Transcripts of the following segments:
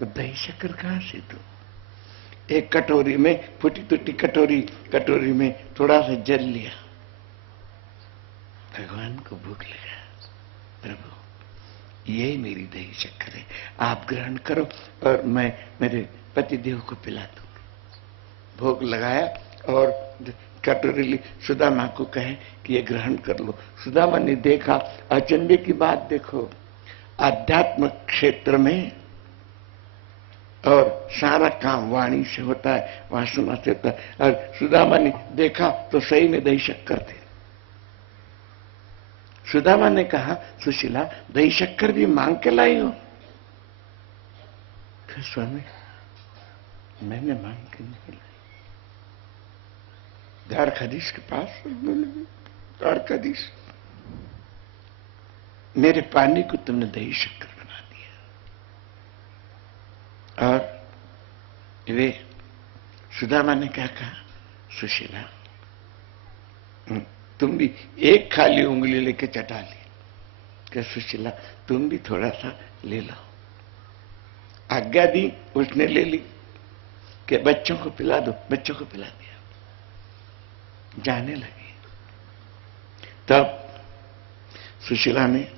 तो दही शक्कर कहां से दूं? एक कटोरी में फूटी टूटी कटोरी में थोड़ा सा जल लिया। भगवान को भूख लगा, प्रभु यही मेरी दही शक्कर है, आप ग्रहण करो और मैं मेरे पतिदेव को पिला दूंगी। भोग लगाया और कटोरी ली, सुदामा को कहे कि ये ग्रहण कर लो। सुदामा ने देखा, अचंभे की बात देखो, आध्यात्म क्षेत्र में और सारा काम वाणी से होता है, वासना से होता है। और सुदामा ने देखा तो सही में दही शक्कर थे। सुदामा ने कहा, सुशीला दही शक्कर भी मांग के लाई हो? स्वामी मैंने मांग के नहीं लाई। द्वारकाधीश के पास, द्वारकाधीश मेरे पानी को तुमने दही शक्कर बना दिया। और वे सुदामा ने क्या कहा, सुशीला तुम भी एक खाली उंगली लेके चटा ली, क्या सुशीला तुम भी थोड़ा सा ले लो। आज्ञा दी, उसने ले ली कि बच्चों को पिला दो, बच्चों को पिला दिया। जाने लगी। तब सुशीला ने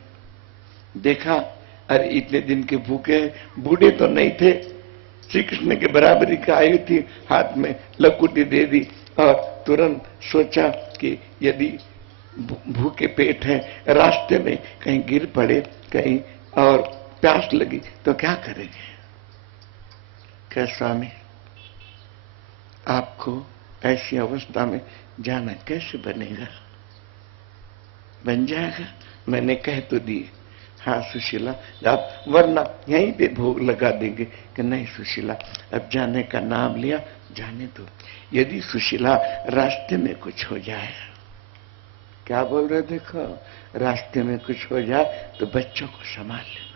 देखा, अरे इतने दिन के भूखे, बूढ़े तो नहीं थे, श्री कृष्ण के बराबरी का आयु थी, हाथ में लकुटी दे दी और तुरंत सोचा कि यदि भूखे पेट है, रास्ते में कहीं गिर पड़े, कहीं और प्यास लगी तो क्या करेंगे? क्या स्वामी आपको ऐसी अवस्था में जाना कैसे बनेगा? बन जाएगा, मैंने कह तो दी। हाँ सुशीला आप, वरना यहीं पे भोग लगा देंगे। कि नहीं सुशीला अब जाने का नाम लिया, जाने दो। यदि सुशीला रास्ते में कुछ हो जाए, क्या बोल रहे देखो, रास्ते में कुछ हो जाए तो बच्चों को संभाल लेना।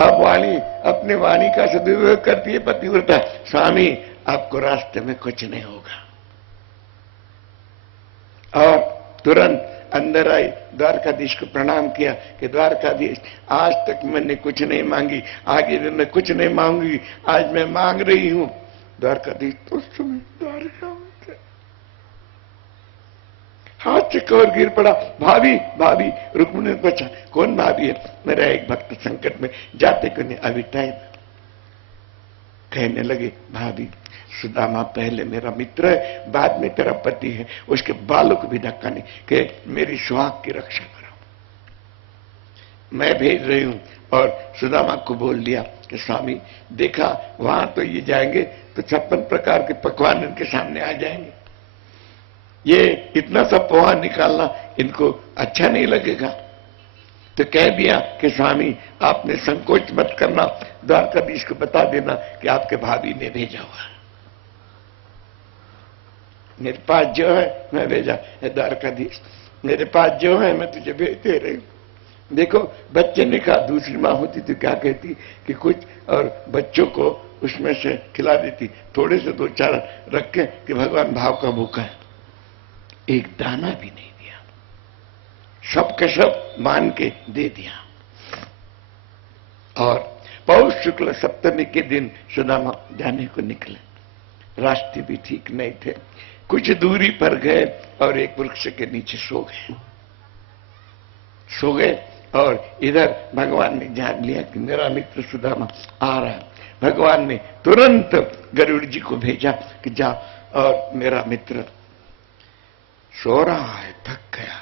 अब वाणी अपने वाणी का सदुपयोग करती है पतिव्रता, स्वामी आपको रास्ते में कुछ नहीं होगा। और तुरंत अंदर आई, द्वारकाधीश को प्रणाम किया कि द्वारकाधीश आज तक मैंने कुछ नहीं मांगी, आगे भी मैं कुछ नहीं मांगूंगी, आज मैं मांग रही हूं। द्वारकाधीश तो उस समय द्वारका में थे, हाथ से कवर गिर पड़ा। भाभी भाभी, रुक्मिणी ने पूछा कौन भाभी है? मेरा एक भक्त संकट में, जाते को नहीं अभी टाइम। कहने लगे भाभी सुदामा पहले मेरा मित्र है, बाद में तेरा पति है, उसके बालों को भी धक्का नहीं, कि मेरी सुहाग की रक्षा करो। मैं भेज रही हूं। और सुदामा को बोल दिया कि स्वामी देखा वहां तो ये जाएंगे तो 56 प्रकार के पकवान इनके सामने आ जाएंगे, ये इतना सा पोहा निकालना इनको अच्छा नहीं लगेगा। तो कह दिया कि स्वामी आपने संकोच मत करना, द्वारकाधीश को बता देना कि आपके भाभी ने भेजा हुआ, मेरे पास जो है मैं भेजा है। द्वारकाधीश मेरे पास जो है मैं तुझे भेज दे रही हूं। देखो बच्चे ने कहा, दूसरी माँ होती तो क्या कहती कि कुछ और बच्चों को उसमें से खिला देती, थोड़े से 2-4 रख के कि भगवान भाव का भूखा है। एक दाना भी नहीं दिया, सब के सब मान के दे दिया। और पौष शुक्ल सप्तमी के दिन सुदामा जाने को निकले। रास्ते भी ठीक नहीं थे, कुछ दूरी पर गए और एक वृक्ष के नीचे सो गए। और इधर भगवान ने जान लिया कि मेरा मित्र सुदामा आ रहा है। भगवान ने तुरंत गरुड़ जी को भेजा कि जा, और मेरा मित्र सो रहा है, थक गया,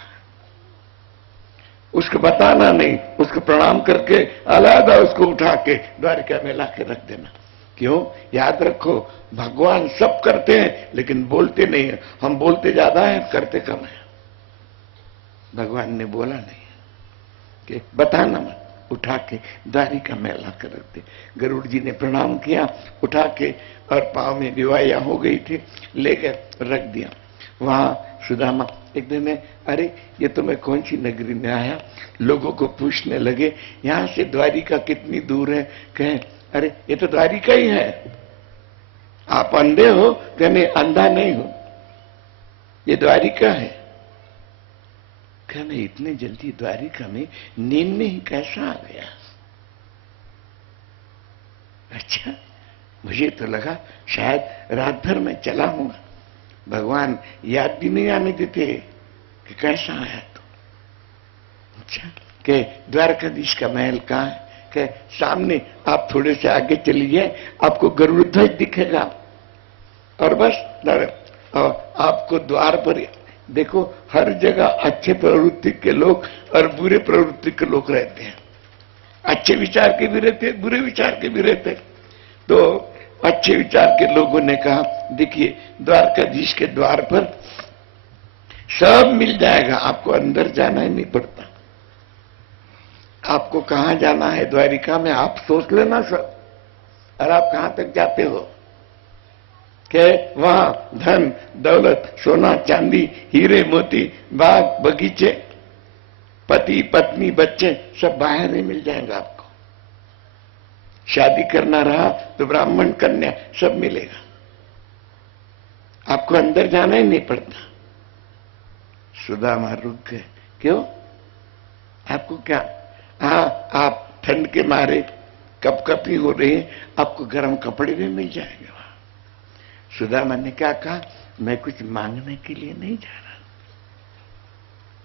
उसको बताना नहीं, उसको प्रणाम करके अलहदा उसको उठा के द्वारिका में लाके रख देना। क्यों? याद रखो भगवान सब करते हैं लेकिन बोलते नहीं है, हम बोलते ज्यादा है, करते कम है। भगवान ने बोला नहीं कि बताना मत, उठा के द्वारिका में लाकर रख दे। गरुड़ जी ने प्रणाम किया, उठा के, और पांव में विवाहिया हो गई थी, लेकर रख दिया। वहां सुदामा एकदम में, अरे ये तो मैं कौन सी नगरी में आया। लोगों को पूछने लगे यहां से द्वारिका कितनी दूर है? कहें अरे ये तो द्वारिका ही है, आप अंधे हो? कहने अंधा नहीं हो, ये द्वारिका है। कहने इतने जल्दी द्वारिका में नींद में ही कैसा आ गया? अच्छा, मुझे तो लगा शायद रात भर में चला हूं, भगवान याद भी नहीं आने देते कि कैसा आया तो। अच्छा, के द्वारकाधीश का महल कहाँ है? के सामने आप थोड़े से आगे चलिए, आपको गरुड़ ध्वज दिखेगा, और बस और आपको द्वार पर देखो, हर जगह अच्छे प्रवृत्ति के लोग और बुरे प्रवृत्ति के लोग रहते हैं। अच्छे विचार के भी रहते, बुरे विचार के भी रहते। तो अच्छे विचार के लोगों ने कहा, देखिए द्वारकाधीश के द्वार पर सब मिल जाएगा, आपको अंदर जाना ही नहीं पड़ता। आपको कहां जाना है द्वारिका में, आप सोच लेना सब, और आप कहां तक जाते हो कि वहां धन दौलत सोना चांदी हीरे मोती बाग बगीचे पति पत्नी बच्चे सब बाहर ही मिल जाएंगे आपको। शादी करना रहा तो ब्राह्मण कन्या सब मिलेगा, आपको अंदर जाना ही नहीं पड़ता। सुदामा रुक गए, क्यों? आपको क्या? हाँ, आप ठंड के मारे कपकपी हो रही है, आपको गर्म कपड़े भी मिल जाएंगे वहां। सुदामा ने क्या कहा, मैं कुछ मांगने के लिए नहीं जा रहा।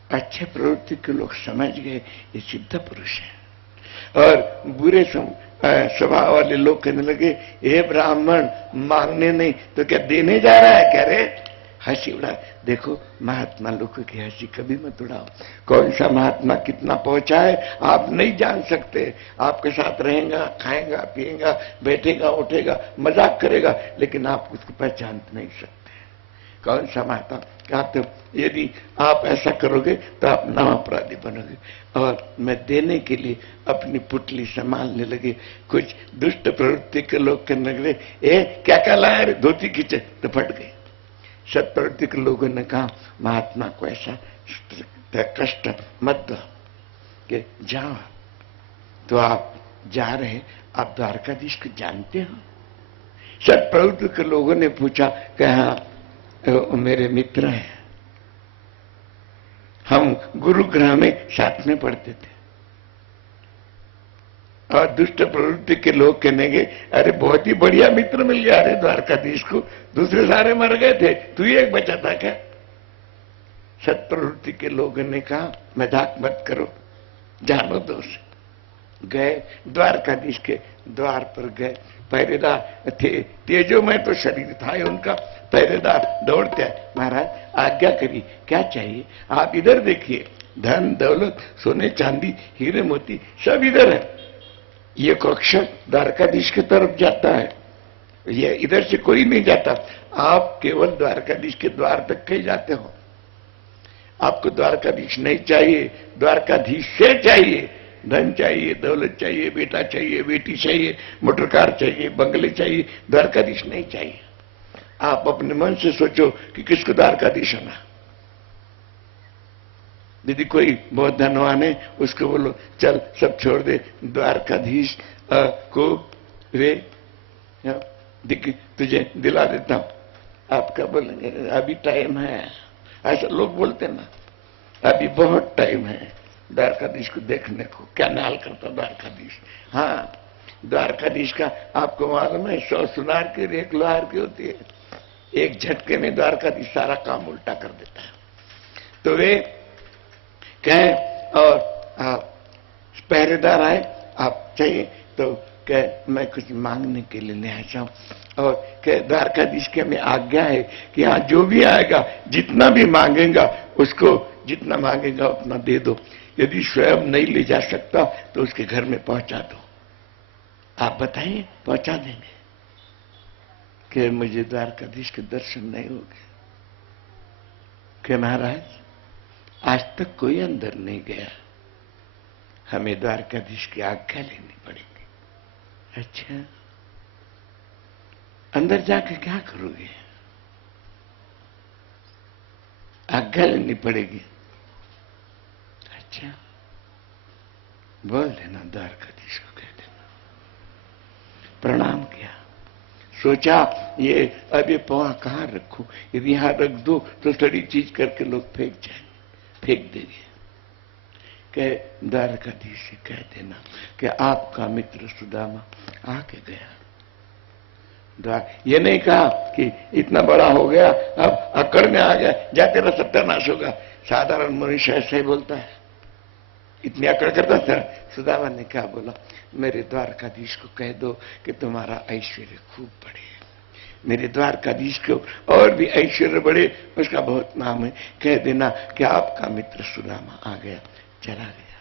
अच्छे प्रवृत्ति के लोग समझ गए ये सिद्ध पुरुष है, और बुरे स्वभाव वाले लोग कहने लगे, ये ब्राह्मण मांगने नहीं तो क्या देने जा रहा है क्या रे? हंसी उड़ा। देखो, महात्मा लोगों की हंसी कभी मत उड़ाओ। कौन सा महात्मा कितना पहुंचा है आप नहीं जान सकते। आपके साथ रहेगा, खाएगा पिएगा, बैठेगा उठेगा, मजाक करेगा, लेकिन आप उसको पहचान नहीं सकते कौन सा महात्मा। क्या तो यदि आप ऐसा करोगे तो आप नाम अपराधी बनोगे। और मैं देने के लिए अपनी पुतली संभालने लगे। कुछ दुष्ट प्रवृत्ति के लोग कहने लगे, क्या क्या लाया रे, धोती खींचे, तो फट गए। सत्प्रवृत्ति के लोगों ने कहा, महात्मा को ऐसा कष्ट मत दो कि जाओ। तो आप जा रहे, आप द्वारकाधीश को जानते हो? सत्प्रवृत्ति के लोगों ने पूछा कि हाँ, मेरे मित्र हैं, हम गुरुग्रह में साथ में पढ़ते थे। और दुष्ट प्रवृत्ति के लोग कहनेंगे, अरे बहुत ही बढ़िया मित्र मिल गया अरे द्वारकाधीश को, दूसरे सारे मर गए थे, तू ही एक बचा था क्या? सत्प्रवृत्ति के लोगों ने कहा, मजाक मत करो, जानो दो से। गए द्वारकाधीश के द्वार पर गए, पहरेदार थे, तेजोमय तो शरीर था उनका। पहरेदार दौड़ते हैं, महाराज आज्ञा करिए, क्या चाहिए? आप इधर देखिए, धन दौलत सोने चांदी हीरे मोती सब इधर है। ये कक्ष द्वारकाधीश की तरफ जाता है, ये इधर से कोई नहीं जाता। आप केवल द्वारकाधीश के द्वार तक के जाते हो। आपको द्वारकाधीश नहीं चाहिए, द्वारकाधीश से चाहिए। धन चाहिए, दौलत चाहिए, बेटा चाहिए, बेटी चाहिए, मोटर कार चाहिए, बंगले चाहिए, द्वारकाधीश नहीं चाहिए। आप अपने मन से सोचो कि किसको द्वारकाधीश होना। यदि कोई बहुत धनवान है, उसको बोलो चल सब छोड़ दे, द्वारकाधीश को वे तुझे दिला देता हूं। आप क्या बोलेंगे? अभी टाइम है, ऐसा लोग बोलते ना, अभी बहुत टाइम है द्वारकाधीश को देखने को। क्या नाल करता द्वारकाधीश। हाँ, द्वारकाधीश का आपको मालूम है 100 सुनार की 1 लोहार की होती है। एक झटके में द्वारकाधीश सारा काम उल्टा कर देता है। तो वे कहें, और पहरेदार आए, आप चाहिए तो कह मैं कुछ मांगने के लिए ले आया हूं। और कह द्वारकाधीश के हमें आज्ञा है कि हाँ, जो भी आएगा जितना भी मांगेगा उसको जितना मांगेगा उतना दे दो। यदि स्वयं नहीं ले जा सकता तो उसके घर में पहुंचा दो। आप बताइए, पहुंचा देंगे? कि मुझे द्वारकाधीश के दर्शन नहीं हो गए। कि महाराज आज तक कोई अंदर नहीं गया, हमें द्वारकाधीश की आज्ञा लेनी पड़ेगी। अच्छा, अंदर जाके क्या करोगे? आज्ञा लेनी पड़ेगी। अच्छा, बोल देना, द्वारकाधीश को कह देना। प्रणाम किया, सोचा ये अभी पवा कहां रखूं, यदि यहां रख दो तो सड़ी चीज करके लोग फेंक जाएंगे, फेंक देंगे। कि द्वारकाधीश से कह देना कि आपका मित्र सुदामा आके गया। ये नहीं कहा कि इतना बड़ा हो गया अब अकड़ में आ गया, जा तेरा सत्यानाश होगा। साधारण मनुष्य ऐसे ही बोलता है, इतनी अकड़ करता था। सुदामा ने क्या बोला, मेरे द्वारकाधीश को कह दो कि तुम्हारा ऐश्वर्य खूब बढ़े, मेरे द्वारकाधीश को और भी ऐश्वर्य बढ़े, उसका बहुत नाम है। कह देना कि आपका मित्र सुदामा आ गया। चला गया,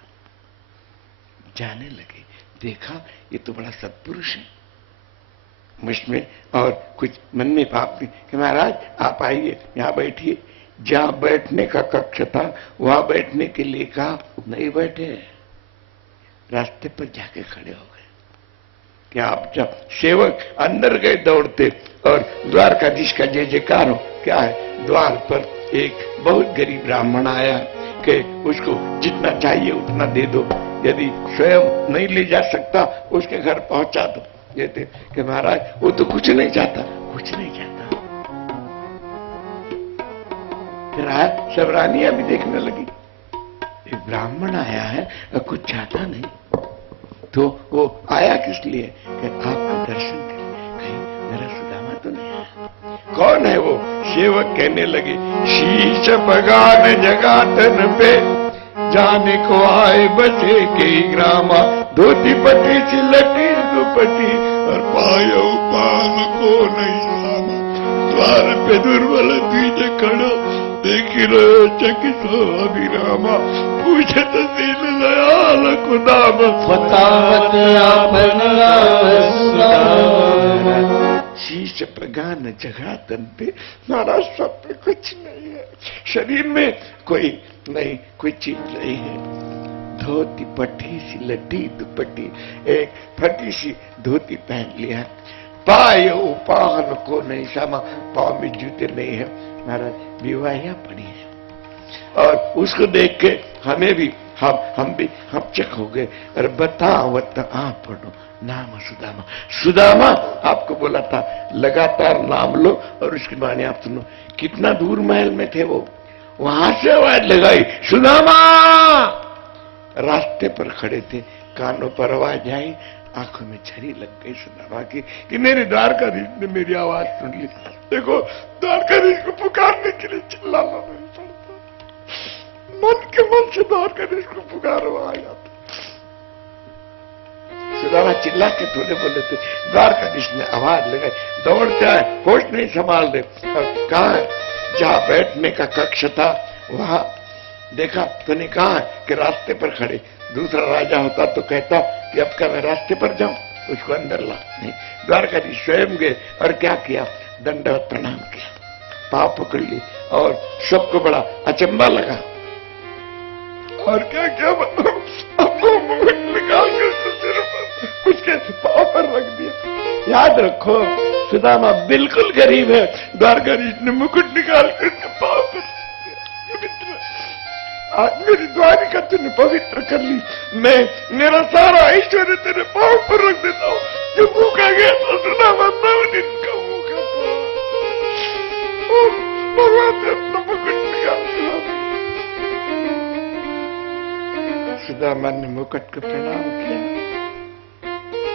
जाने लगे, देखा ये तो बड़ा सत्पुरुष है। मुझमें और कुछ मन में पाप नहीं कि महाराज आप आइए, यहां बैठिए। जहां बैठने का कक्ष था वहां बैठने के लिए कहा, नहीं बैठे, रास्ते पर जाके खड़े हो गए। कि आप जब सेवक अंदर गए दौड़ते और द्वारकाधीश का जय जयकार हो, क्या है, द्वार पर एक बहुत गरीब ब्राह्मण आया कि उसको जितना चाहिए उतना दे दो, यदि स्वयं नहीं ले जा सकता उसके घर पहुंचा दो। कहते कि महाराज वो तो कुछ नहीं चाहता, कुछ नहीं चाहता। फिर आया, सब रानियां भी देखने लगी, एक ब्राह्मण आया है और कुछ चाहता नहीं, तो वो आया किस लिए कि आपका दर्शन करें, कहीं मेरा सुदामा तो नहीं आया। कौन है वो? सेवक कहने लगे, शीश बगान जगातन पे जाने को आए बसे के ग्रामा, धोती पट्टी सिलटी दुपट्टी और पायो पान को नहीं सामा, द्वार पे दुर्बल द्विज खड़ो देखी रहो चकितो अभिरामा, पूछे तो दीन दयाल खुदाम बतावत आपन शीश प्रगान जगह तन पे, महाराज सब पे कुछ नहीं है, शरीर में कोई नहीं, कोई चीज नहीं है। धोती पट्टी सी लटी दुपट्टी, एक फटी सी धोती पहन लिया, पाय उपाहन को नहीं सामा, पाँव में जूते नहीं है। महाराज विवाहियां पड़ी है और उसको देख के हमें भी हम चक हो गए। और बतावत आप पढ़ो नाम सुदामा, सुदामा आपको बोला था लगातार नाम लो और उसकी बाणी आप सुनो। कितना दूर महल में थे वो, वहां से आवाज लगाई सुदामा, रास्ते पर खड़े थे, कानों पर आवाज आई, आंखों में झरी लग गई सुदामा की कि मेरे द्वारकाधीश ने मेरी आवाज सुन ली। देखो द्वारकाधीश को पुकारने के लिए चिल्लाना नहीं पड़ता, मन के मन से द्वारकाधीश को पुकारो आ जाता। सुदामा चिल्ला के थोड़े बोले थे, द्वारकाधीश ने आवाज लगाई, दौड़ते आए, होश नहीं संभाल रहे। और कहा जहां बैठने का कक्ष था वहां देखा तो नहीं, कहा कि रास्ते पर खड़े। दूसरा राजा होता तो कहता कि अब क्या मैं रास्ते पर जाऊं, उसको अंदर ला। नहीं, द्वारकाधीश स्वयं गए और क्या किया, दंडवत प्रणाम किया, पांव पकड़ ली और सबको बड़ा अचंबा लगा। और क्या क्या आपको मुकुट निकाल कर सिर पर उसके पांव पर रख दिया। याद रखो सुदामा बिल्कुल गरीब है, द्वारकाधीश ने मुकुट निकाल कर पांव पर मेरी द्वारिका तूने पवित्र कर ली, मैं मेरा सारा ऐश्वर्य तेरे पांव पर रख देता हूँ। जो भूखा गया तो सुदामा 9 दिन का भूखा था, भगवान ने अपना मुकुट निकाल दिया। सुदामा ने मुकुट को प्रणाम किया,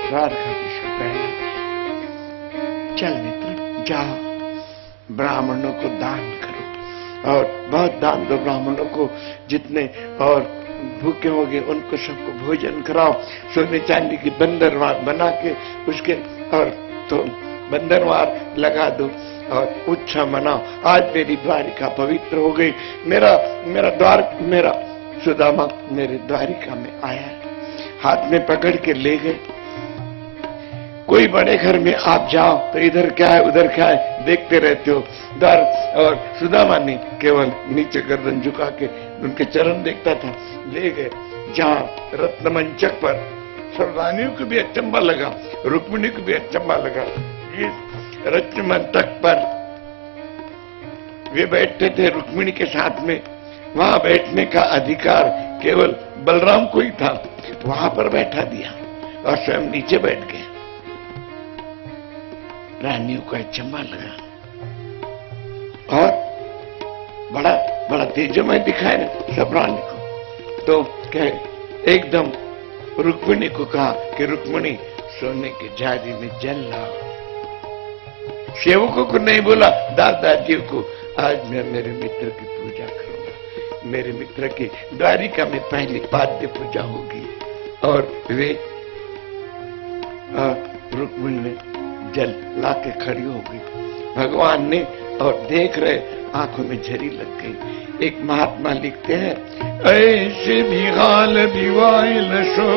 द्वारकाधीश को प्रणाम किया। चल मित्र जाओ, ब्राह्मणों को दान करो और बहुत दान दो ब्राह्मणों को, जितने और भूखे होंगे उनको सबको भोजन कराओ। सोने चांदी की बंदरवार बना के उसके और तो बंदरवार लगा दो और उत्सव मनाओ। आज मेरी द्वारिका पवित्र हो गई, मेरा सुदामा मेरे द्वारिका में आया, हाथ में पकड़ के ले गए। कोई बड़े घर में आप जाओ तो इधर क्या है उधर क्या है देखते रहते हो। द्वार और सुदामा ने केवल नीचे गर्दन झुका के उनके चरण देखता था। ले गए जहां रत्नमंचक पर, सब रानियों को भी अचंबा लगा, रुक्मिणी को भी अचंबा लगा। इस रत्नमंचक पर वे बैठते थे रुक्मिणी के साथ में, वहां बैठने का अधिकार केवल बलराम को ही था, वहां पर बैठा दिया और स्वयं नीचे बैठ गए। रानियों को अचंबा लगा और बड़ा बड़ा तेजोमय दिखाए सब रानी को। तो कहे एकदम रुक्मिणी को कहा कि रुक्मिणी सोने की झाड़ी में जल लाओ। सेवकों को नहीं बोला, दादाजी को आज मैं मेरे मित्र की पूजा करूंगा, मेरे मित्र की द्वारिका में पहली पाद्य पूजा होगी। और वे रुक्मिणी ने जल लाके खड़ी हो गई। भगवान ने और देख रहे, आंखों में झरी लग गई। एक महात्मा लिखते हैं, ऐसे निहाल दिवाइल सो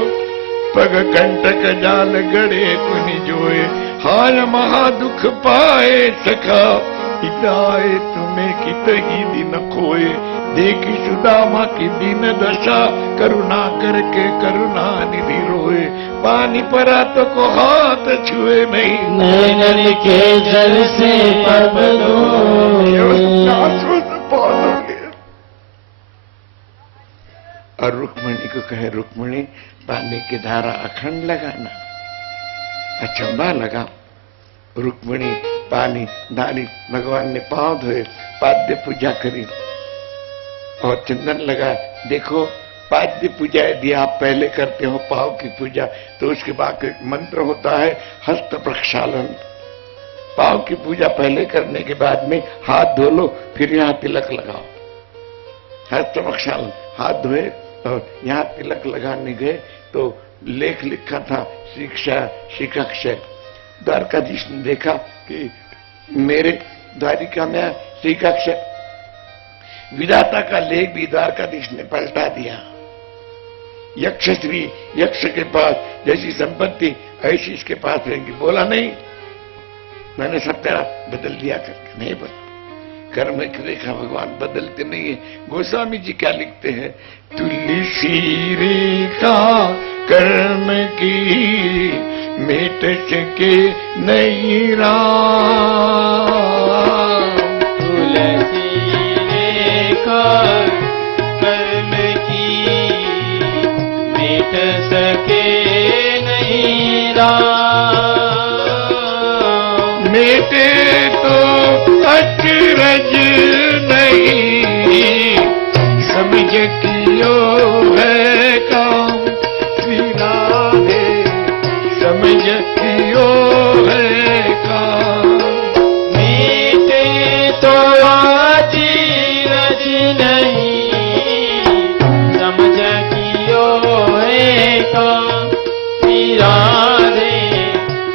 पग कंटक जाल गड़े कुनि जोए, हाय महादुख पाए सखा हिदाए तुम्हें कित ही दिन खोए, देखी सुदामा की दीन दशा करुणा करके करुणा निधि रोए, पानी परा तो को हाथ छुए नहीं, नैनन के जल से पग धोए। और रुक्मिणी को कहे, रुक्मिणी पानी की धारा अखंड लगाना। अचंबा लगा, रुक्मिणी पानी डाली, भगवान ने पांव धोए, पाद्य पूजा करी और चंदन लगा। देखो पाद्य पूजा यदि आप पहले करते हो पाव की पूजा, तो उसके बाद एक मंत्र होता है हस्त प्रक्षालन। पाव की पूजा पहले करने के बाद में हाथ धो लो, फिर यहाँ तिलक लगाओ। हस्त प्रक्षालन, हाथ धोए और यहाँ तिलक लगाने गए तो लेख लिखा था शिक्षा शिकाक्षय। द्वारकाधीश ने देखा कि मेरे द्वारिका में शिकाक्षय, विधाता का लेख भी द्वारकाधीश ने पलटा दिया। यक्ष श्री, यक्ष के पास जैसी संपत्ति ऐसी इसके पास रहेगी। बोला नहीं, मैंने सब तेरा बदल दिया करके नहीं बोला। कर्म की रेखा भगवान बदलते नहीं है। गोस्वामी जी क्या लिखते हैं, तुलसी रेखा कर्म की मिट सके नहीं राम, तुलसी रेखा कर्म की मिट सके नहीं राम, मेटे तो अचरज नहीं, समझ कियो है काम श्री राधे, समझ कियो है काम। मीठे तो अचरज नहीं, समझ कियो है काम श्री राधे,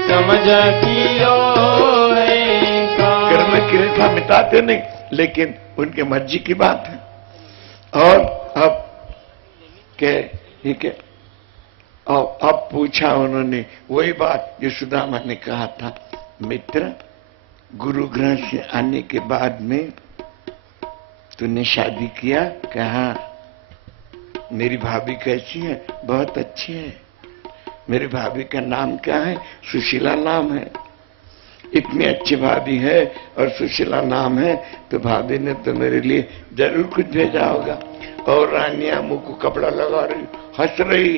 समझ कियो है काम। कर्म की रेखा मिटाते नहीं, लेकिन उनके मर्जी की बात है। और अब ठीक है, और अब पूछा उन्होंने वही बात जो सुदामा ने कहा था, मित्र गुरु ग्रह से आने के बाद में तूने शादी किया? कहा मेरी भाभी कैसी है? बहुत अच्छी है। मेरी भाभी का नाम क्या है? सुशीला नाम है। इतनी अच्छी भाभी है और सुशीला नाम है, तो भाभी ने तो मेरे लिए जरूर कुछ भेजा होगा। और रानिया मुंह को कपड़ा लगा रही, हंस रही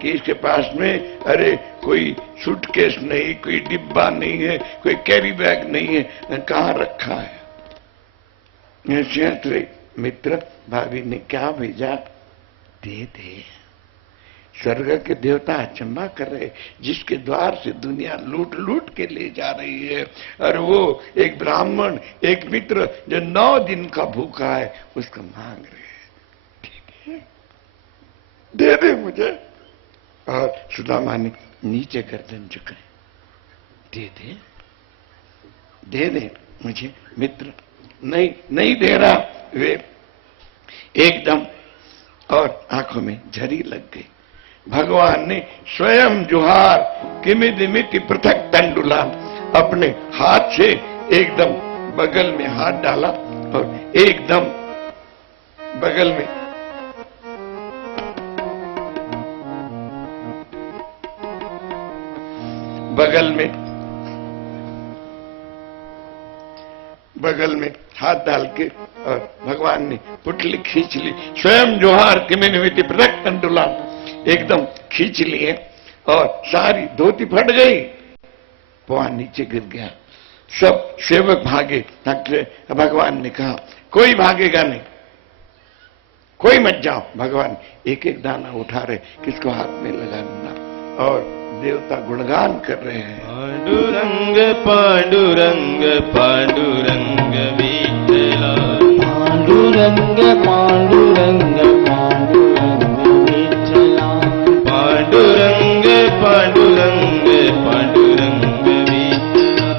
कि इसके पास में अरे कोई सूटकेस नहीं, कोई डिब्बा नहीं है, कोई कैरी बैग नहीं है, कहाँ रखा है। ऐसे हंस रही। मित्र भाभी ने क्या भेजा? दे दे। स्वर्ग के देवता अचंबा कर रहे, जिसके द्वार से दुनिया लूट लूट के ले जा रही है, और वो एक ब्राह्मण, एक मित्र जो 9 दिन का भूखा है, उसको मांग रहे हैं। ठीक है, दे दे मुझे। और सुदामा ने नीचे गर्दन झुकाई, दे दे, दे दे मुझे। मित्र नहीं, नहीं दे रहा। वे एकदम और आंखों में झरी लग गई। भगवान ने स्वयं जुहार किमिदिमिति पृथक तंडुला, अपने हाथ से एकदम बगल में हाथ डाला और एकदम बगल में बगल में हाथ डाल के और भगवान ने पुटली खींच ली। स्वयं जोहार किमिदिमिति पृथक तंडुला, एकदम खींच लिए और सारी धोती फट गई, पौआ नीचे गिर गया। सब सेवक भागे। भगवान ने कहा कोई भागेगा नहीं, कोई मत जाओ, भगवान एक एक दाना उठा रहे, किसको हाथ में लगाना, और देवता गुणगान कर रहे हैं। पांडुरंग पांडुरंग पांडुरंग विठला, पांडुरंग पांडुरंग पांडुरंग विठला, पांडुरंग पांडुरंग पांडुरंग विठला,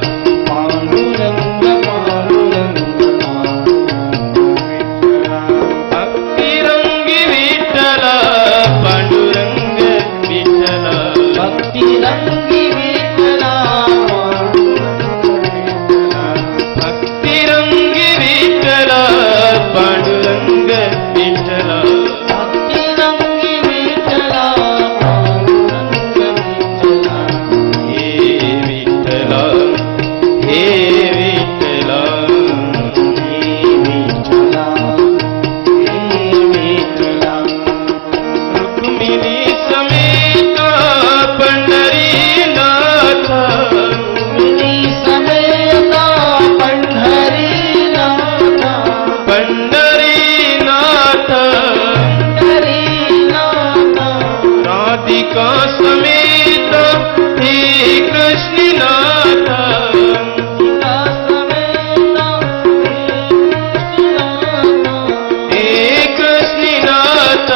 पांडुरंग पांडुरंग भक्तिरंग विठला, पांडुरंग विठला, भक्तिरंग विठला, भक्तिरंग विठला, पांडुरंग विठला, भक्तिरंग विठला, पांडुरंग विठला, हे विठला, हे विठला, हे विठला, हे विठला, रुक्मिणी समेत पंढरीनाथ, रुक्मिणी समेत पंढरीनाथ, पंढरीनाथ, पंढरीनाथ, राधिका समेत हे कृष्णनाथ, राधिका समेत हे कृष्णनाथ,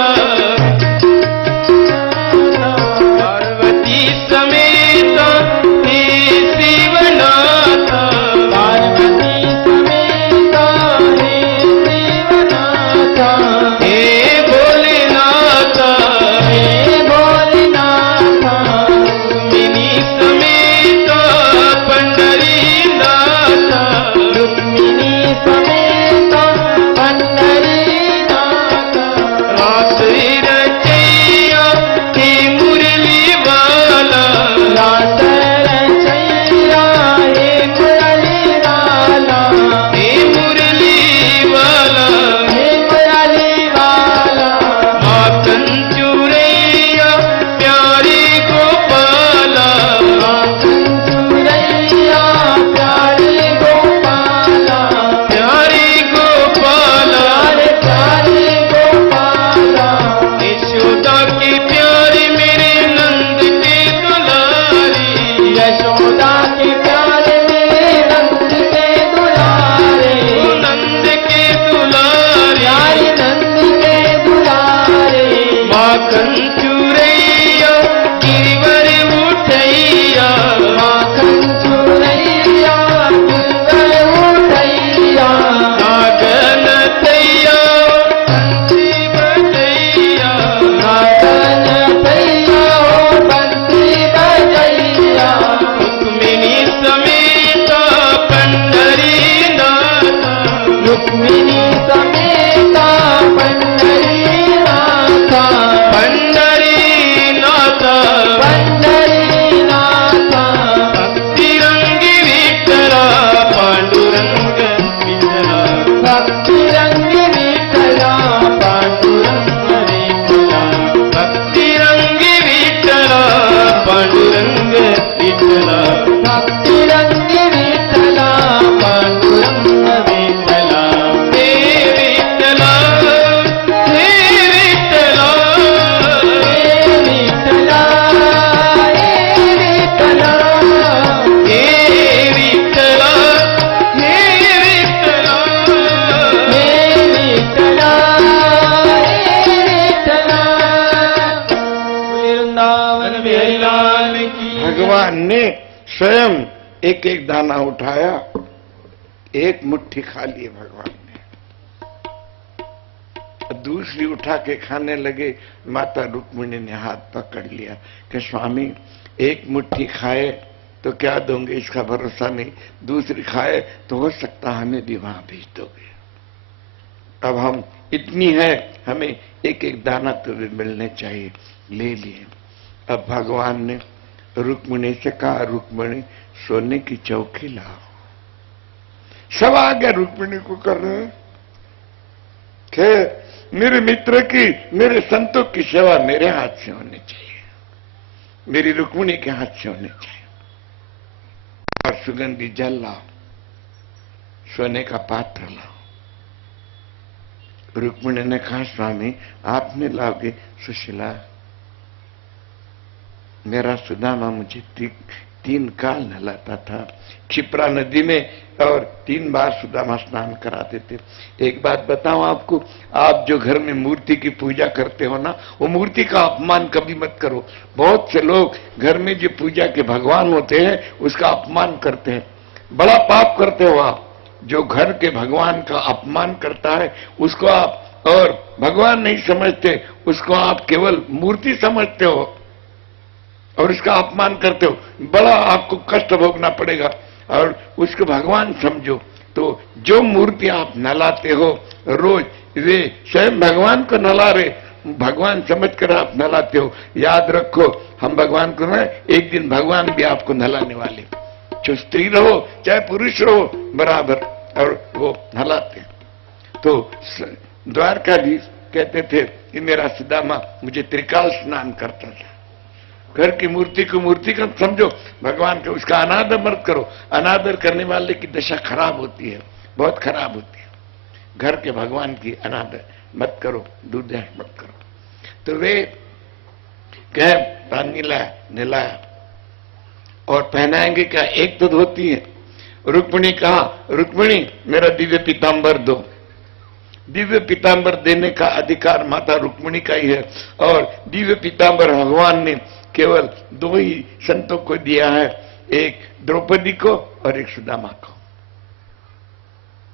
पार्वती समेत हे शिवनाथ, पार्वती समेत हे शिवनाथ, हे भोलेनाथ, हे भोलेनाथ, रुक्मिणी समेत पंढरीनाथ, रुक्मिणी समेत पंढरीनाथ, रात्रि रचैया हे मुरली वाला, रात्रि रचैया हे मुरली वाला, हे मुरली वाला, हे मुरली वाला, माखन चुरैया प्यारी गोपाला, माखन चुरैया प्यारी गोपाला, प्यारी गोपाला, प्यारी गोपाला, यशोदा की प्यारी मेरे नंद के दुलारी, यशोदा की प्यारी मेरे नंद के दुलारे, नंद के दुलारे, प्यारी नंद के दुलारे, माखन चुरैया गिरवर उठैया, माखन चुरैया गिरवर उठैया, नागन तैया बंसी बजैया, नागन तैया बंसी बजैया, रुक्मिणी समेत पंढरीनाथ, रुक्मिणी समेत पंढरीनाथ, पंढरीनाथ, पंढरीनाथ, भक्तिरंग विठला, पांडुरंग विठला, भक्तिरंग विठला, पांडुरंग विठला, भक्तिरंग विठला, पांडुरंग विठला, भक्तिरंग विठला, पांडुरंग विठला, हे विठला, हे विठला, हे विठला, हे विठला, हे विठला, हे विठला, हे विठला, हे विठला, वृंदावन बिहारी लाल की भगवान ने स्वयं एक एक दाना उठाया, एक मुट्ठी खा लिए भगवान ने, दूसरी उठा के खाने लगे। माता रुक्मिणी ने हाथ पकड़ लिया कि स्वामी एक मुट्ठी खाए तो क्या दोगे, इसका भरोसा नहीं, दूसरी खाए तो हो सकता हमें भी वहां भेज दोगे। अब हम इतनी है, हमें एक एक दाना तो मिलने चाहिए, ले लिए। अब भगवान ने रुक्मिणी से कहा, रुक्मिणी सोने की चौकी लाओ। सब आगे रुक्मिणी को कर रहे हैं कि मेरे मित्र की, मेरे संतों की सेवा मेरे हाथ से होनी चाहिए, मेरी रुक्मिणी के हाथ से होनी चाहिए। और सुगंधी जल लाओ, सोने का पात्र लाओ, रुक्मिणी ने कहा, स्वामी आपने लाओगे? सुशीला, मेरा सुदामा मुझे 3 काल नहलाता था क्षिप्रा नदी में, और 3 बार सुदामा स्नान कराते थे। एक बात बताऊं आपको, आप जो घर में मूर्ति की पूजा करते हो ना, वो मूर्ति का अपमान कभी मत करो। बहुत से लोग घर में जो पूजा के भगवान होते हैं उसका अपमान करते हैं। बड़ा पाप करते हो आप। जो घर के भगवान का अपमान करता है उसको आप और भगवान नहीं समझते, उसको आप केवल मूर्ति समझते हो और उसका अपमान करते हो, बड़ा आपको कष्ट भोगना पड़ेगा। और उसको भगवान समझो। तो जो मूर्ति आप नहलाते हो रोज, वे स्वयं भगवान को नहला रहे, भगवान समझ कर आप नहलाते हो। याद रखो, हम भगवान को ना, एक दिन भगवान भी आपको नहलाने वाले, जो स्त्री रहो चाहे पुरुष रहो बराबर, और वो नहलाते। तो द्वारकाधीश कहते थे कि मेरा सुदामा मुझे त्रिकाल स्नान करता था। घर की मूर्ति को मूर्ति का समझो, भगवान का उसका अनादर मत करो। अनादर करने वाले की दशा खराब होती है, बहुत खराब होती है। घर के भगवान की अनादर मत करो, दुर्दशा मत करो। तो वे कह पानी लाया, नहलाया और पहनाएंगे क्या? एक तो धोती है। रुक्मिणी कहा, रुक्मिणी मेरा दिव्य पीतांबर दो। दिव्य पीतांबर देने का अधिकार माता रुक्मिणी का ही है, और दिव्य पीतांबर भगवान ने केवल 2 ही संतों को दिया है, एक द्रौपदी को और एक सुदामा को।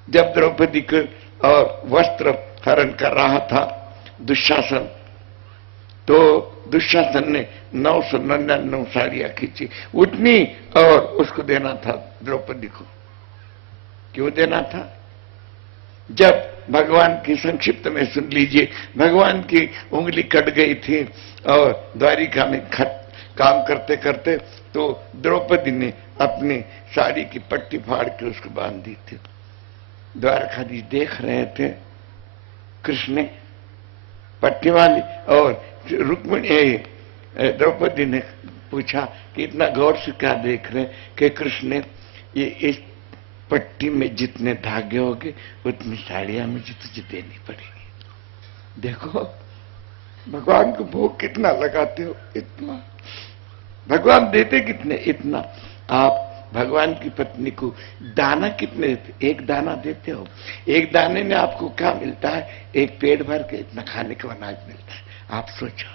जब द्रौपदी को और वस्त्र हरण कर रहा था दुशासन, तो दुशासन ने 999 साड़ियां खींची, उतनी और उसको देना था द्रौपदी को। क्यों देना था? जब भगवान की संक्षिप्त में सुन लीजिए, भगवान की उंगली कट गई थी और द्वारिका में काम करते करते, तो द्रौपदी ने अपनी साड़ी की पट्टी फाड़ के उसको बांध दी थी। द्वारकाधीश देख रहे थे, कृष्ण ने पट्टी वाली, और रुक्मिणी द्रौपदी ने पूछा कि इतना गौर से क्या देख रहे? कि कृष्ण ने ये इस पट्टी में जितने धागे होंगे उतनी साड़ियां मुझे तुझे देनी पड़ेगी। देखो भगवान को भोग कितना लगाते हो, इतना। भगवान देते कितने? इतना। आप भगवान की पत्नी को दाना कितने देते? 1 दाना देते हो। 1 दाने में आपको क्या मिलता है? एक पेट भर के इतना खाने का अनाज मिलता है। आप सोचो,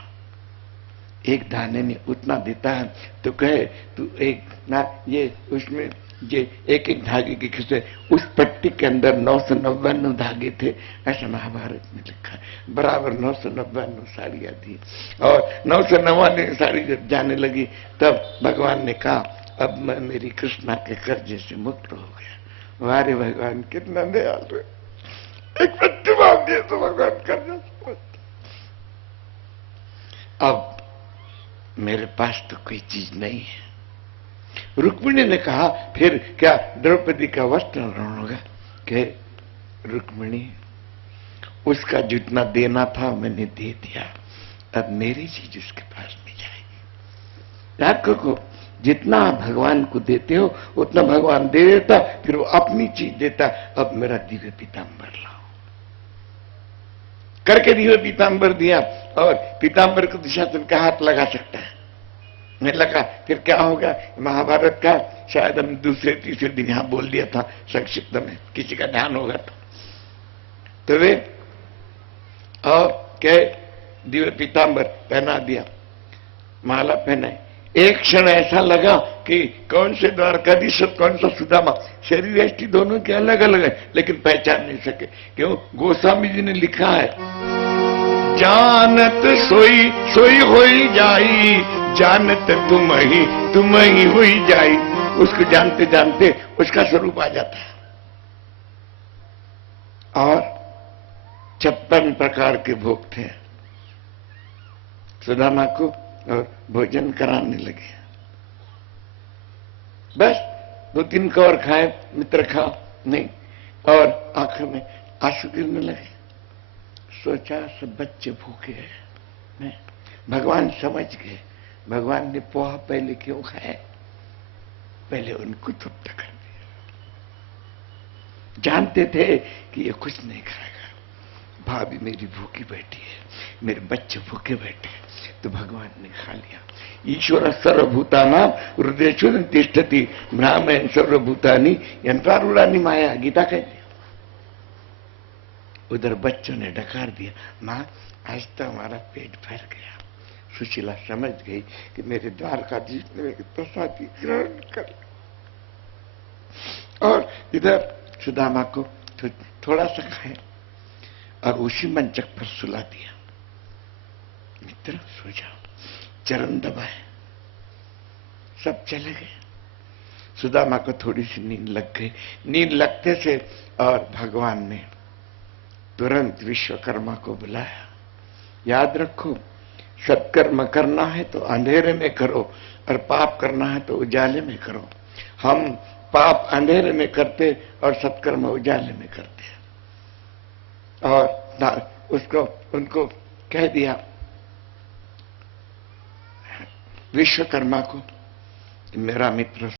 1 दाने में उतना देता है, तो कहे तू एक ना, ये उसमें ये एक धागे की खिसे, उस पट्टी के अंदर 999 धागे थे, ऐसा महाभारत में लिखा है। बराबर 999 साड़ियां थी, और 999 साड़ी जब जाने लगी तब भगवान ने कहा, अब मैं मेरी कृष्णा के कर्जे से मुक्त हो गया। वारे भगवान कितना दयालु है, एक पट्टी मांग दिए तो भगवान कर्जा से मुक्त। अब मेरे पास तो कोई चीज नहीं है। रुक्मिणी ने कहा, फिर क्या द्रौपदी का वस्त्र हरण होगा? कि रुक्मिणी, उसका जितना देना था मैंने दे दिया, अब मेरी चीज उसके पास नहीं जाएगी। याद रखो, जितना आप भगवान को देते हो उतना भगवान दे देता, फिर वो अपनी चीज देता। अब मेरा दिव्य पीतांबर लाओ करके दिव्य पीतांबर दिया, और पीतांबर को दुशासन का हाथ लगा सकता है, नहीं लगा फिर क्या होगा? महाभारत का शायद हम दूसरे तीसरे दिन यहां बोल दिया था संक्षिप्त में, किसी का ध्यान होगा तो वे और क्या, दिव्य पीतांबर पहना दिया, माला पहनाई। एक क्षण ऐसा लगा कि कौन से द्वारकाधीश कौन सा सुदामा, शरीर यष्टि दोनों के अलग अलग है, लेकिन पहचान नहीं सके। क्यों? गोस्वामी जी ने लिखा है, जानत सोई सोई होई जाई, जानत तुम ही हुई जाई। उसको जानते जानते उसका स्वरूप आ जाता है। और 56 प्रकार के भोग थे सुदामा को, और भोजन कराने लगे। बस 2-3 कौर खाए, मित्र खाओ नहीं, और आंखों में आंसू गिरने लगे। सोचा सब बच्चे भूखे हैं। भगवान समझ गए, भगवान ने पोहा पहले क्यों खाए? पहले उनको तृप्त कर दिया। जानते थे कि ये कुछ नहीं खाएगा। भाभी मेरी भूखी बैठी है, मेरे बच्चे भूखे बैठे हैं, तो भगवान ने खा लिया। ईश्वर सर्वभूतानां हृदयेषु तिष्ठति ब्राह्मण सर्वभूतानि यंत्रारूढ़ानि माया, गीता कहती है। उधर बच्चों ने डकार दिया, मां आज तो हमारा पेट भर गया। सुशीला समझ गई कि मेरे द्वारकाधीश ने मेरी प्रसादी ग्रहण कर, और इधर सुदामा को थोड़ा सा खाए और उसी मंचक पर सुला दिया। मित्र सो जाओ, चरण दबाए, सब चले गए। सुदामा को थोड़ी सी नींद लग गई। नींद लगते से और भगवान ने तुरंत विश्वकर्मा को बुलाया। याद रखो, सत्कर्म करना है तो अंधेरे में करो और पाप करना है तो उजाले में करो। हम पाप अंधेरे में करते और सत्कर्म उजाले में करते। और उसको उनको कह दिया विश्वकर्मा को, मेरा मित्र